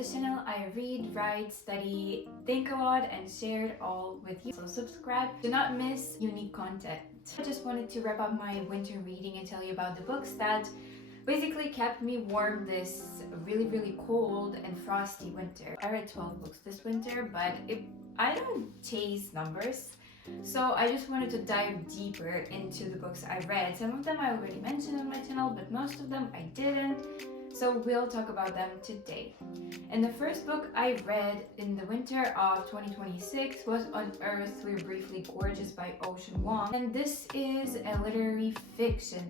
this channel, I read, write, study, think a lot, and share it all with you. So subscribe to not miss unique content. I just wanted to wrap up my winter reading and tell you about the books that basically kept me warm this really cold and frosty winter. I read 12 books this winter, but I don't chase numbers. So I just wanted to dive deeper into the books I read. Some of them I already mentioned on my channel, but most of them I didn't. So we'll talk about them today. And the first book I read in the winter of 2026 was On Earth We're Briefly Gorgeous by Vuong. And this is a literary fiction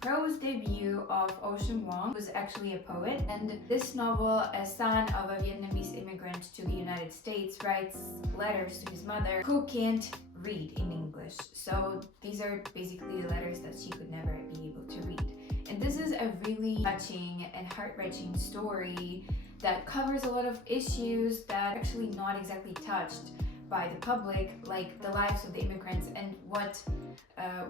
prose debut of Vuong, who's actually a poet. And this novel, a son of a Vietnamese immigrant to the United States, writes letters to his mother who can't read in English. So these are basically the letters that she could never be able to read. And this is a really touching and heart-wrenching story that covers a lot of issues that are actually not exactly touched by the public, like the lives of the immigrants. And what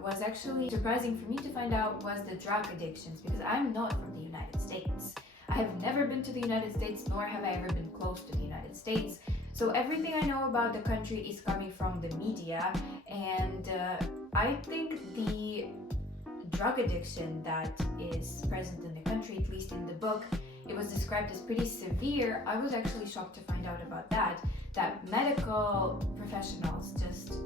was actually surprising for me to find out was the drug addictions, because I'm not from the United States. I have never been to the United States, nor have I ever been close to the United States. So everything I know about the country is coming from the media, and I think the drug addiction that is present in the country, at least in the book, it was described as pretty severe. I was actually shocked to find out about that medical professionals just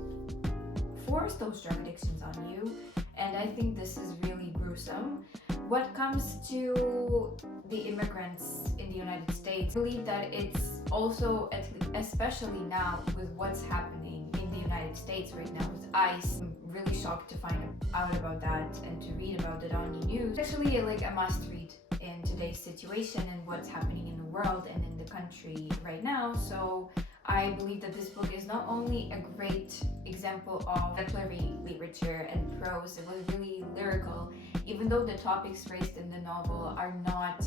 force those drug addictions on you, and I think this is really gruesome. What comes to the immigrants in the United States, I believe that it's also, especially now with what's happening in the United States right now with ICE, I'm really shocked to find out about that and to read about it on the news. It's actually like a must read in today's situation and what's happening in the world and in the country right now. So I believe that this book is not only a great example of literary literature and prose, it was really lyrical, even though the topics raised in the novel are not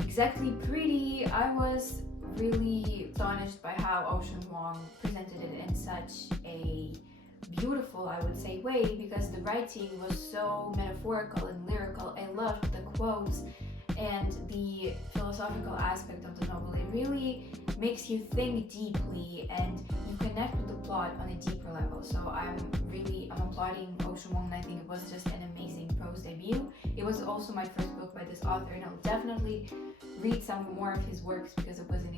exactly pretty. I was really astonished by how Vuong presented it in such a beautiful, I would say, way, because the writing was so metaphorical and lyrical. I loved the quotes and the philosophical aspect of the novel. It really makes you think deeply and you connect with the plot on a deeper level. So I'm applauding Vuong, and I think it was just an amazing prose debut. It was also my first book by this author, and I'll definitely read some more of his works because it was an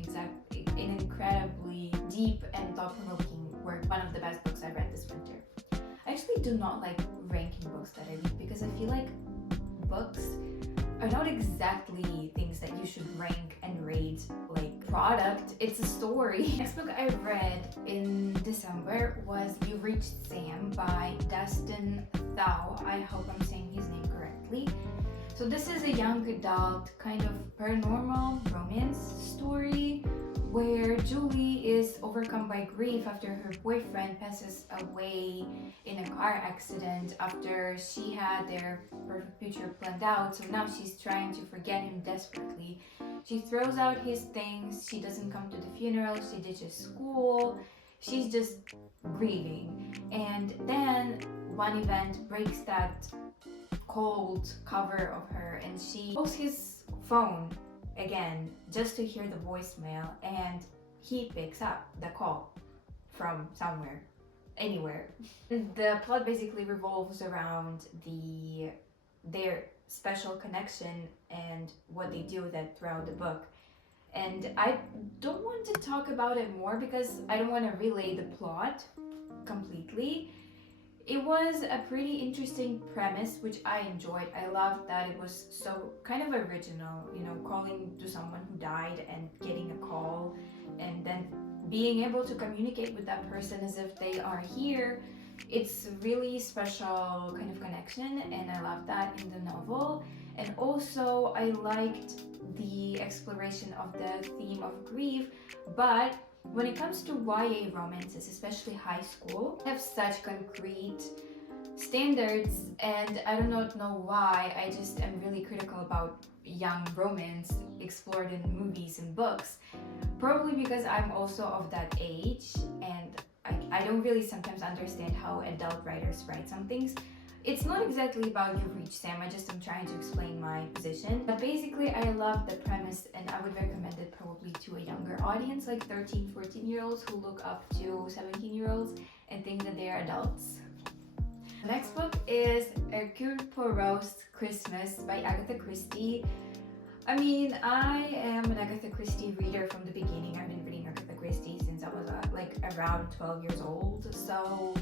incredibly deep and thought-provoking work. One of the best books I read this winter. I actually do not like ranking books that I read because I feel like books are not exactly things that you should rank and rate like product. It's a story. Next book I read in December was You Reached Sam by Dustin Thao. I hope I'm saying his name correctly. So this is a young adult kind of paranormal romance story where Julie is overcome by grief after her boyfriend passes away in a car accident after she had their perfect future planned out. So now she's trying to forget him desperately. She throws out his things, she doesn't come to the funeral, she ditches school, she's just grieving. And then one event breaks that cold cover of her, and she pulls his phone again just to hear the voicemail, and he picks up the call from somewhere, anywhere. The plot basically revolves around their special connection and what they do with it throughout the book. And I don't want to talk about it more because I don't want to relay the plot completely. It was a pretty interesting premise, which I enjoyed. I loved that it was so kind of original, you know, calling to someone who died and getting a call and then being able to communicate with that person as if they are here. It's a really special kind of connection, and I love that in the novel. And also I liked the exploration of the theme of grief, but when it comes to YA romances, especially high school, I have such concrete standards, and I do not know why. I just am really critical about young romance explored in movies and books. Probably because I'm also of that age, and I don't really sometimes understand how adult writers write some things. It's not exactly about you've reached Sam, I'm trying to explain my position. But basically I love the premise and I would recommend it probably to a younger audience, like 13, 14-year-olds who look up to 17-year-olds and think that they are adults. The next book is Hercule Poirot's Christmas by Agatha Christie. I mean, I am an Agatha Christie reader from the beginning. I've been reading Agatha Christie since I was like around 12 years old. So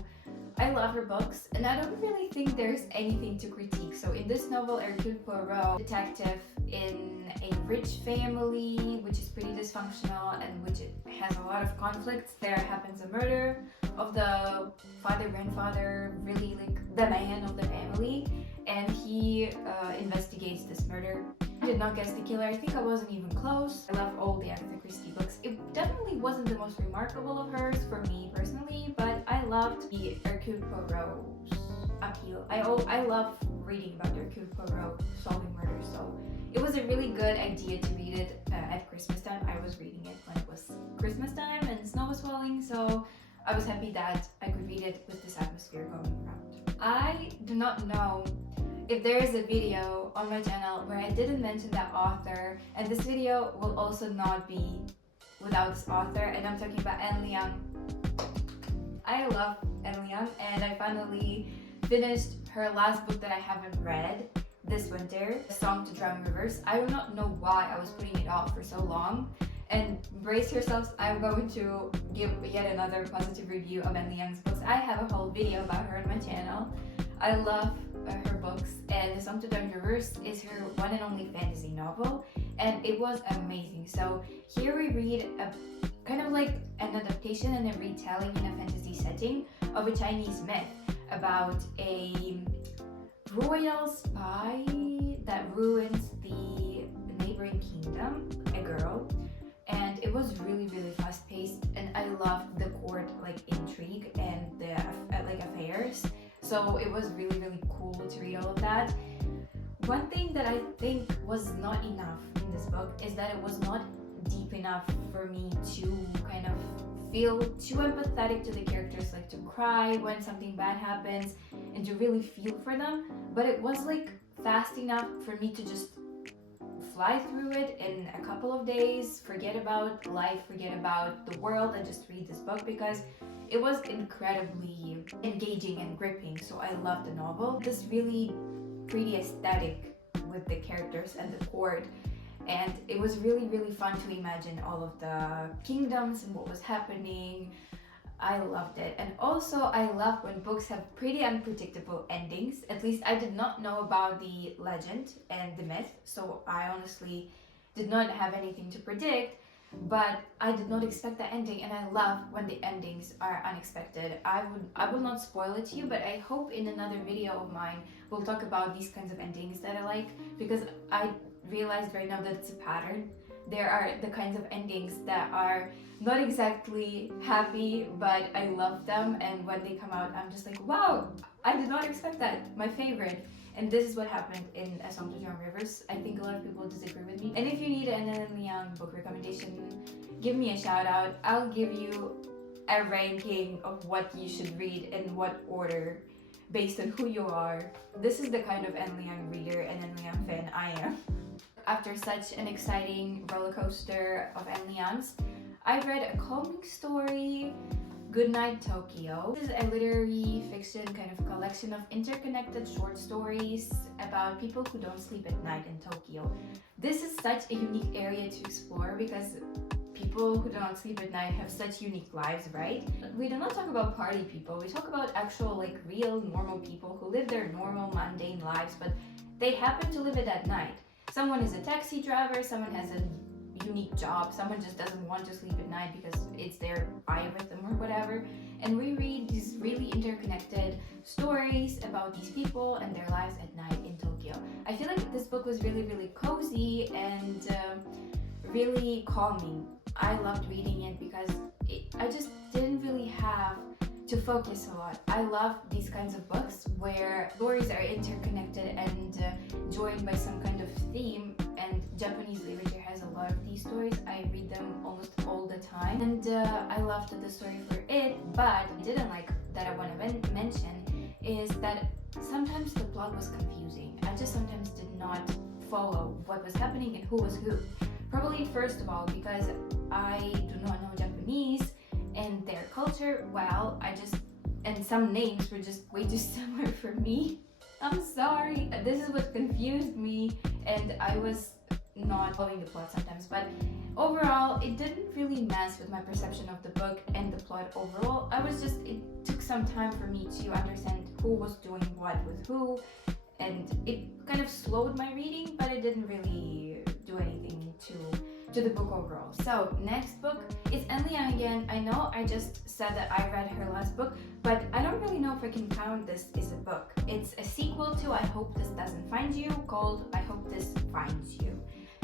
I love her books and I don't really think there's anything to critique. So in this novel, Hercule Poirot, detective in a rich family which is pretty dysfunctional and which has a lot of conflicts. There happens a murder of the grandfather, really like the man of the family, and he investigates this murder. I did not guess the killer. I think I wasn't even close. I love all the Agatha Christie books. It definitely wasn't the most remarkable of hers for me personally, but I loved the Hercule Poirot's appeal. I love reading about Hercule Poirot solving murders, so it was a really good idea to read it at Christmas time. I was reading it when it was Christmas time and snow was falling, so I was happy that I could read it with this atmosphere going around. I do not know if there is a video on my channel where I didn't mention that author, and this video will also not be without this author, and I'm talking about Liang. I love Liang, and I finally finished her last book that I haven't read this winter, A Song to Drown Rivers. I do not know why I was putting it off for so long, and brace yourselves, I'm going to give yet another positive review of Liang's books. I have a whole video about her on my channel. I love her books, and The Song to Drown Rivers is her one and only fantasy novel, and it was amazing. So here we read a kind of like an adaptation and a retelling in a fantasy setting of a Chinese myth about a royal spy that ruins the neighboring kingdom, a girl, and it was really fast paced, and I loved the court like intrigue and the like affairs. So it was really cool to read all of that. One thing that I think was not enough in this book is that it was not deep enough for me to kind of feel too empathetic to the characters, like to cry when something bad happens and to really feel for them. But it was like fast enough for me to just fly through it in a couple of days, forget about life, forget about the world, and just read this book because it was incredibly engaging and gripping. So I loved the novel. This really pretty aesthetic with the characters and the court, and it was really fun to imagine all of the kingdoms and what was happening. I loved it. And also I love when books have pretty unpredictable endings. At least I did not know about the legend and the myth, so I honestly did not have anything to predict. But I did not expect the ending, and I love when the endings are unexpected. I will not spoil it to you, but I hope in another video of mine we'll talk about these kinds of endings that I like, because I realized right now that it's a pattern. There are the kinds of endings that are not exactly happy, but I love them, and when they come out I'm just like, wow, I did not expect that. My favorite. And this is what happened in A Song to Drown Rivers. I think a lot of people disagree with me. And if you need an Liang book recommendation, give me a shout out. I'll give you a ranking of what you should read in what order based on who you are. This is the kind of Liang reader and Liang fan I am. After such an exciting roller coaster of Liang's, I read a calming story, Goodnight, Tokyo. This is a literary fiction kind of collection of interconnected short stories about people who don't sleep at night in Tokyo. This is such a unique area to explore because people who do not sleep at night have such unique lives, right? We do not talk about party people, we talk about actual like real normal people who live their normal mundane lives, but they happen to live it at night. Someone is a taxi driver, someone has a unique job, someone just doesn't want to sleep at night because it's their biorhythm or whatever, and we read these really interconnected stories about these people and their lives at night in Tokyo. I feel like this book was really cozy and really calming. I loved reading it because I just didn't really have to focus a lot. I love these kinds of books where stories are interconnected and joined by some kind of theme, and Japanese literature has a lot of these stories. I read them almost all the time, and I loved the story for it. But I didn't like that I want to mention is that sometimes the plot was confusing. I just sometimes did not follow what was happening and who was who. Probably first of all because I do not know Japanese and their culture well. And some names were just way too similar for me. I'm sorry. This is what confused me, and I was not following the plot sometimes. But overall, it didn't really mess with my perception of the book and the plot overall. It took some time for me to understand who was doing what with who, and it kind of slowed my reading, but it didn't really do anything to the book overall. So next book is Liang again. I know I just said that I read her last book, but I don't really know if I can count this as a book. It's a sequel to I Hope This Doesn't Find You, called I Hope This Finds You.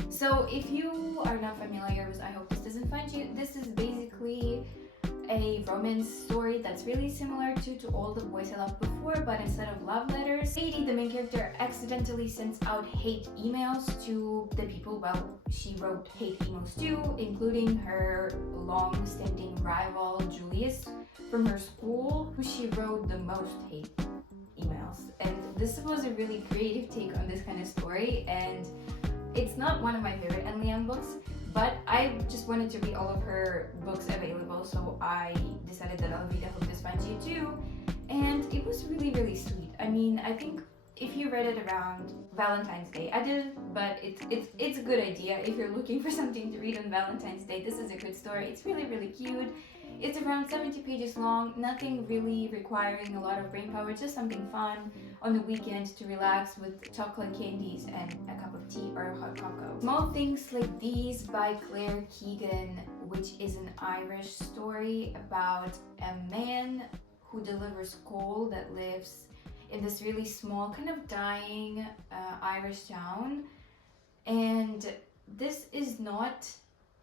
So if you are not familiar with I Hope This Doesn't Find You, this is basically a romance story that's really similar to All the Boys I Loved Before, but instead of love letters, Sadie, the main character, accidentally sends out hate emails to the people, well, she wrote hate emails to, including her long-standing rival Julius from her school, who she wrote the most hate emails. And this was a really creative take on this kind of story, and it's not one of my favorite Liang books, but I just wanted to read all of her books available, so I decided that I'll read I Hope This Finds You too, and it was really, really sweet. I mean, I think if you read it around Valentine's Day, I didn't, but it's a good idea if you're looking for something to read on Valentine's Day. This is a good story. It's really, really cute. It's around 70 pages long, nothing really requiring a lot of brain power, just something fun on the weekend to relax with chocolate candies and a cup of tea or hot cocoa. Small Things Like These by Claire Keegan, which is an Irish story about a man who delivers coal that lives in this really small, kind of dying Irish town. And this is not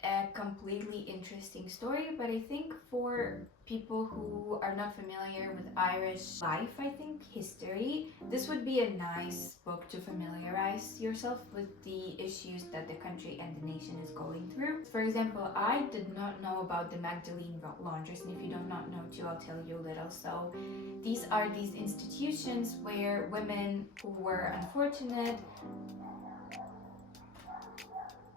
a completely interesting story, but I think for people who are not familiar with Irish life, I think history, this would be a nice book to familiarize yourself with the issues that the country and the nation is going through. For example, I did not know about the Magdalene laundress, and if you do not know too, I'll tell you a little. So these are these institutions where women who were unfortunate.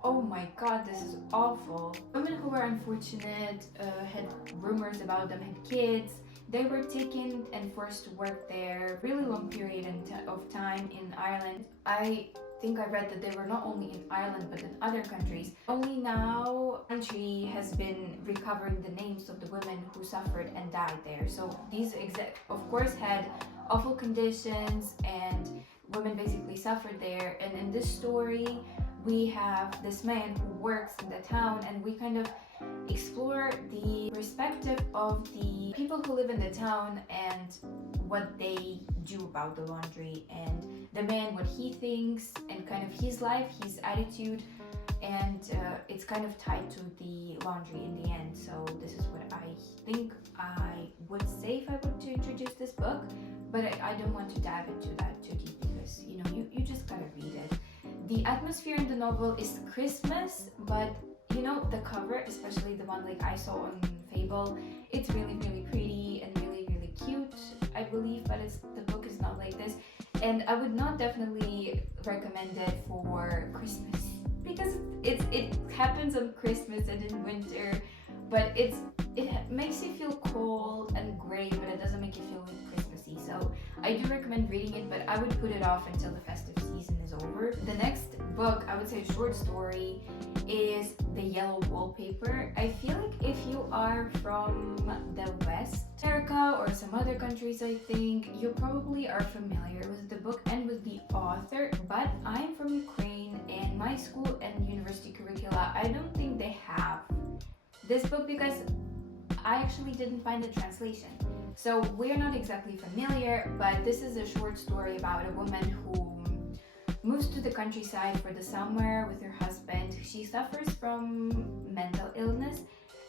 Oh my god, this is awful. Women who were unfortunate, had rumors about them, had kids. They were taken and forced to work there really long period of time in Ireland. I think I read that they were not only in Ireland but in other countries. Only now the country has been recovering the names of the women who suffered and died there. So these of course had awful conditions, and women basically suffered there. And in this story, we have this man who works in the town, and we kind of explore the perspective of the people who live in the town and what they do about the laundry, and the man, what he thinks, and kind of his life, his attitude, and it's kind of tied to the laundry in the end. So this is what I think I would say if I were to introduce this book, but I don't want to dive into that too deep because, you know, you just gotta read it. The atmosphere in the novel is Christmas, but you know, the cover, especially the one like I saw on Fable, it's really, really pretty and really, really cute, I believe, but the book is not like this. And I would not definitely recommend it for Christmas because it happens on Christmas and in winter, but it makes you feel cold and gray, but it doesn't make you feel Christmassy. So I do recommend reading it, but I would put it off until the festive season is over. The next book, I would say a short story, is The Yellow Wallpaper. I feel like if you are from the West, America or some other countries, I think you probably are familiar with the book and with the author, but I'm from Ukraine and my school and university curricula, I don't think they have this book because I actually didn't find a translation. So we're not exactly familiar, but this is a short story about a woman who moves to the countryside for the summer with her husband. She suffers from mental illness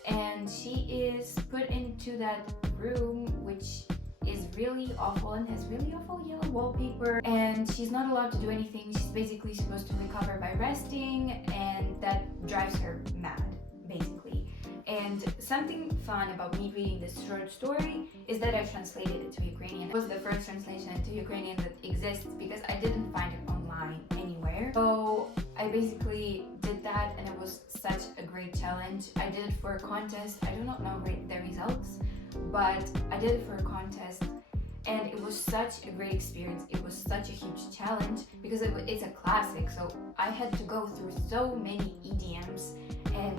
and she is put into that room which is really awful and has really awful yellow wallpaper, and she's not allowed to do anything. She's basically supposed to recover by resting, and that drives her mad basically. And something fun about me reading this short story is that I translated it to Ukrainian. It was the first translation into Ukrainian that exists because I didn't find it online anywhere. So I basically did that, and it was such a great challenge. I did it for a contest. I do not know the results, but I did it for a contest, and it was such a great experience. It was such a huge challenge because it's a classic, so I had to go through so many idioms and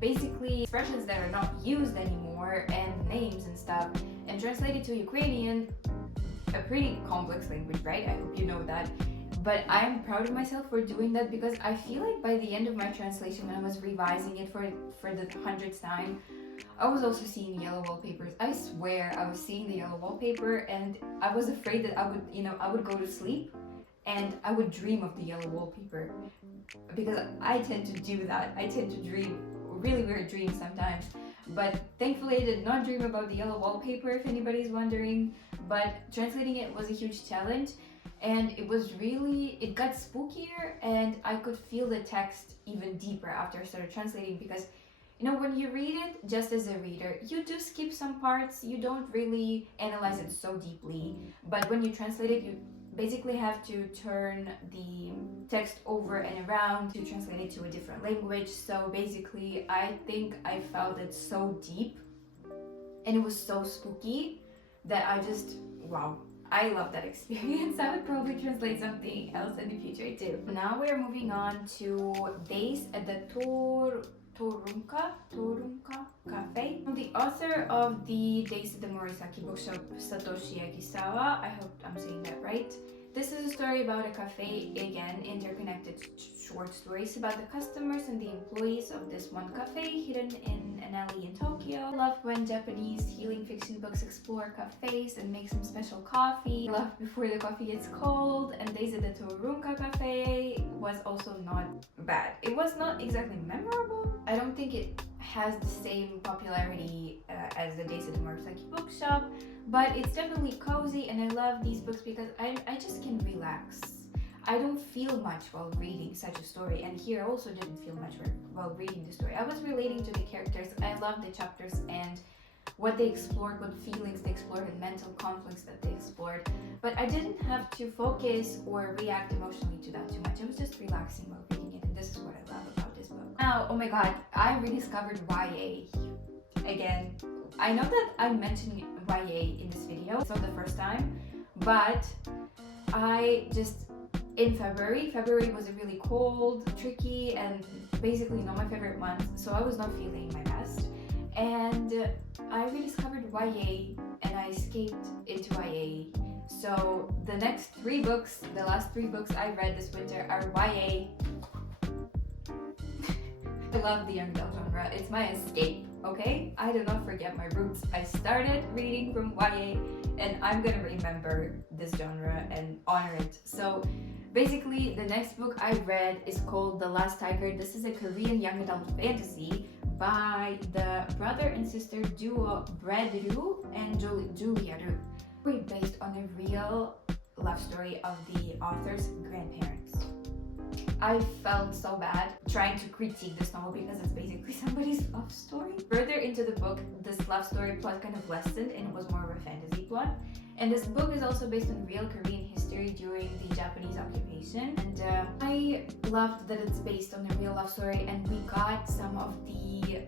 basically expressions that are not used anymore and names and stuff, and translate it to Ukrainian, a pretty complex language, right? I hope you know that. But I'm proud of myself for doing that because I feel like by the end of my translation, when I was revising it for the 100th time, I was also seeing yellow wallpapers. I swear I was seeing the yellow wallpaper, and I was afraid that I would go to sleep and I would dream of the yellow wallpaper, because I tend to do that. I tend to dream really weird dreams sometimes. But thankfully I did not dream about the yellow wallpaper, if anybody's wondering. But translating it was a huge challenge, and it got spookier, and I could feel the text even deeper after I started translating, because when you read it just as a reader, you do skip some parts, you don't really analyze it so deeply. But when you translate it, you basically have to turn the text over and around to translate it to a different language. So basically, I think I felt it so deep, and it was so spooky that wow, I love that experience. I would probably translate something else in the future too. Now we're moving on to Days at the Torunka Cafe. The author of the Days at the Morisaki Bookshop, Satoshi Yagisawa. I hope I'm saying that right. This is a story about a cafe, again, interconnected short stories about the customers and the employees of this one cafe hidden in an alley in Tokyo. I love when Japanese healing fiction books explore cafes and make some special coffee. I love Before the Coffee Gets Cold, and Days at the Torunka Cafe was also not bad. It was not exactly memorable. I don't think it has the same popularity as the Days at the Morisaki Bookshop, but it's definitely cozy, and I love these books because I just can relax. I don't feel much while reading such a story, and here I also didn't feel much while reading the story. I was relating to the characters. I loved the chapters and what they explored, what feelings they explored, and mental conflicts that they explored. But I didn't have to focus or react emotionally to that too much. I was just relaxing while reading it, and this is what I love about this book. Now, oh my god, I rediscovered YA again. I know that I'm mentioning YA in this video, so the first time, but in February was a really cold, tricky, and basically not my favorite month, so I was not feeling my best. And I rediscovered YA, and I escaped into YA. So the last 3 books I read this winter are YA. I love the young adult genre. It's my escape, okay? I do not forget my roots. I started reading from YA, and I'm gonna remember this genre and honor it. So basically, the next book I read is called The Last Tiger. This is a Korean young adult fantasy by the brother and sister duo Riew and Julia Riew, based on a real love story of the author's grandparents. I felt so bad trying to critique this novel because it's basically somebody's love story. Further into the book, this love story plot kind of lessened, and it was more of a fantasy plot. And this book is also based on real Korean history during the Japanese occupation. And I loved that it's based on a real love story, and we got some of the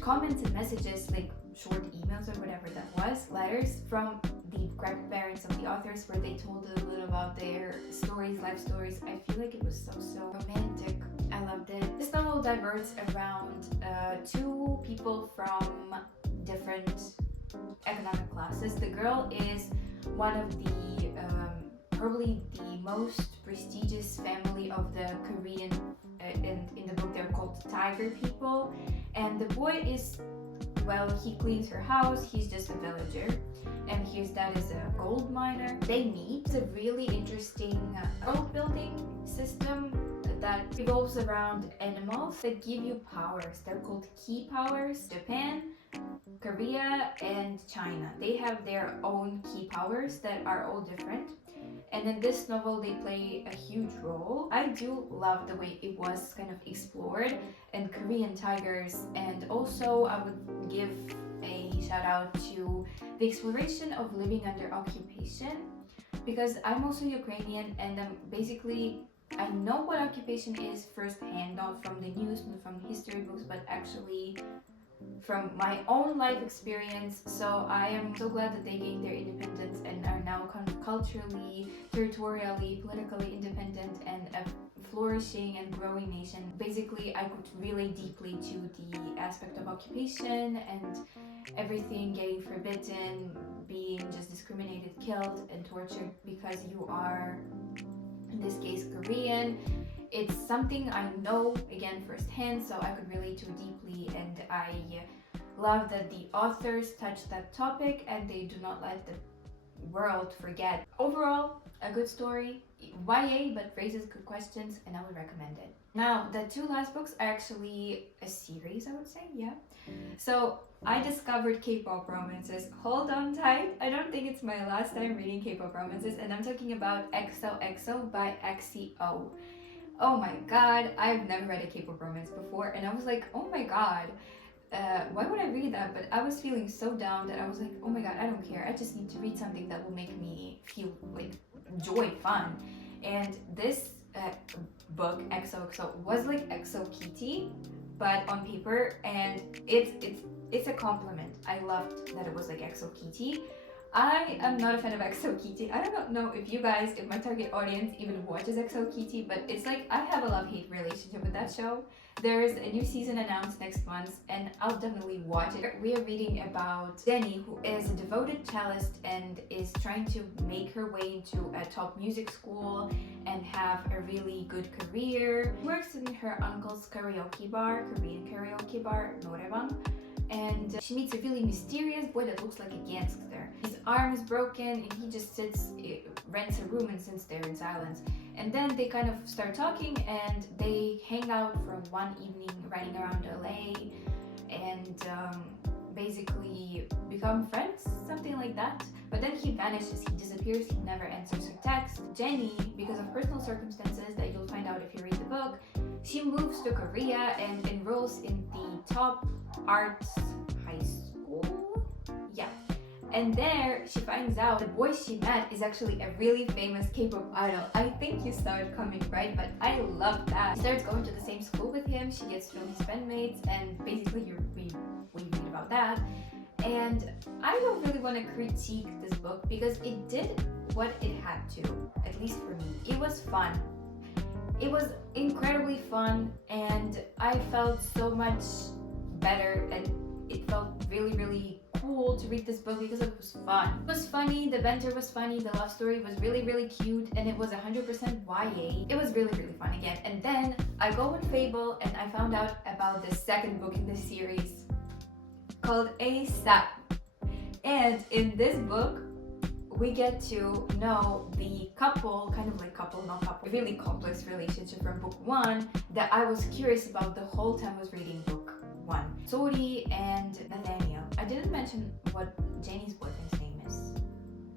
comments and messages, like short emails or whatever that was, letters from the grandparents of the authors, where they told a little about their stories, life stories. I feel like it was so romantic. I loved it. This novel diverts around 2 people from different economic classes. The girl is one of the probably the most prestigious family of the Korean, in the book they're called Tiger people, and the boy is, well, he cleans her house, he's just a villager, and his dad is a gold miner. They meet. It's a really interesting world building system that revolves around animals that give you powers. They're called key powers. Japan, Korea, and China, they have their own key powers that are all different. and in this novel they play a huge role. I do love the way it was kind of explored, and Korean tigers, and also I would give a shout out to the exploration of living under occupation, because I'm also Ukrainian, and basically I know what occupation is firsthand, not from the news, not from history books, but actually from my own life experience. So I am so glad that they gained their independence and are now culturally, territorially, politically independent and a flourishing and growing nation. Basically, I could relate deeply to the aspect of occupation and everything getting forbidden, being just discriminated, killed, and tortured because you are, in this case, Korean. It's something I know, again, firsthand, so I could relate to it deeply, and I love that the authors touch that topic and they do not let the world forget. Overall, a good story, YA, but raises good questions, and I would recommend it. Now, the two last books are actually a series, I would say, yeah. So, I discovered K-pop romances. Hold on tight, I don't think it's my last time reading K-pop romances, and I'm talking about XOXO by Axie Oh. Oh my god, I've never read a K-pop romance before, and I was like, oh my god, why would I read that? But I was feeling so down that I was like, oh my god, I don't care. I just need to read something that will make me feel like joy, fun. And this book, XOXO, was like XO Kitty, but on paper, and it's a compliment. I loved that it was like XO Kitty. I am not a fan of XO Kitty. I don't know if you guys, if my target audience even watches XO Kitty, but it's like I have a love-hate relationship with that show. There's a new season announced next month, and I'll definitely watch it. We are reading about Jenny, who is a devoted cellist and is trying to make her way into a top music school and have a really good career. She works in her uncle's karaoke bar, Korean karaoke bar, Noraebang. And she meets a really mysterious boy that looks like a gangster. His arm is broken and he just rents a room and sits there in silence. And then they kind of start talking and they hang out for one evening riding around LA and basically become friends, something like that. But then he vanishes, he disappears, he never answers her text. Jenny, because of personal circumstances that you'll find out if you read the book, she moves to Korea and enrolls in the top arts high school. Yeah. And there she finds out the boy she met is actually a really famous K-pop idol. I think you saw it coming, right? But I love that. She starts going to the same school with him, she gets to know his bandmates, and basically we read about that. And I don't really want to critique this book because it did what it had to, at least for me. It was fun. It was incredibly fun, and I felt so much better, and it felt really, really cool to read this book because it was fun. It was funny, the banter was funny, the love story was really, really cute, and it was 100% YA. It was really, really fun again. And then I go with Fable, and I found out about the second book in this series called ASAP. And in this book, we get to know the couple, kind of like couple, not couple, really complex relationship from book one that I was curious about the whole time I was reading book one. Sori and Nathaniel. I didn't mention what Jenny's boyfriend's name is.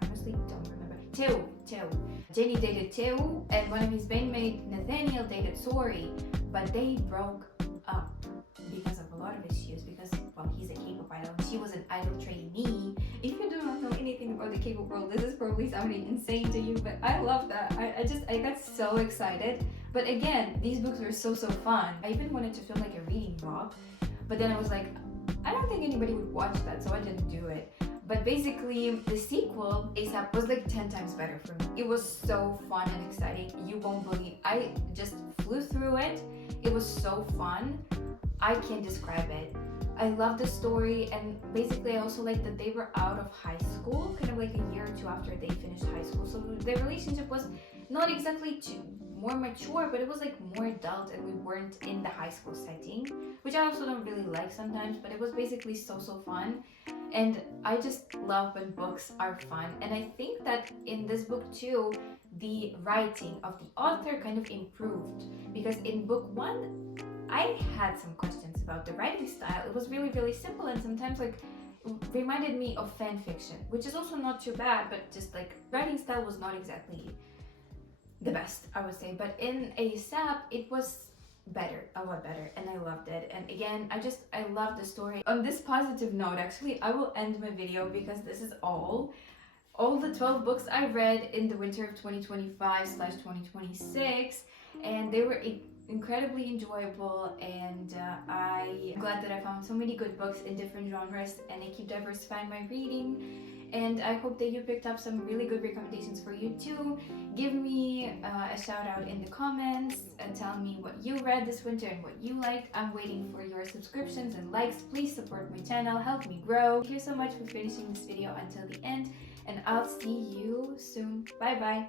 I honestly don't remember. Thao. Jenny dated Thao, and one of his bandmates, Nathaniel, dated Sori, but they broke up because of a lot of issues, because, well, he's a K-pop idol. She was an idol trainee. If you do not know anything about the K-pop world, this is probably sounding insane to you, but I love that. I got so excited. But again, these books were so fun. I even wanted to film like a reading vlog, but then I was like, I don't think anybody would watch that, so I didn't do it. But basically, the sequel, ASAP, was like 10 times better for me. It was so fun and exciting. You won't believe. I just flew through it. It was so fun. I can't describe it. I love the story, and basically I also like that they were out of high school, kind of like a year or two after they finished high school. So their relationship was not exactly more mature, but it was like more adult, and we weren't in the high school setting, which I also don't really like sometimes, but it was basically so fun. And I just love when books are fun, and I think that in this book too, the writing of the author kind of improved, because in book one I had some questions about the writing style. It was really simple, and sometimes like reminded me of fan fiction, which is also not too bad, but just like writing style was not exactly the best, I would say. But in ASAP, it was better, a lot better, and I loved it. And again, I love the story. On this positive note, actually, I will end my video because this is all the 12 books I read in the winter of 2025/2026, and they were incredibly enjoyable, and I'm glad that I found so many good books in different genres, and I keep diversifying my reading. And I hope that you picked up some really good recommendations for you too. Give me a shout out in the comments and tell me what you read this winter and what you liked. I'm waiting for your subscriptions and likes. Please support my channel, help me grow. Thank you so much for finishing this video until the end, and I'll see you soon. Bye bye.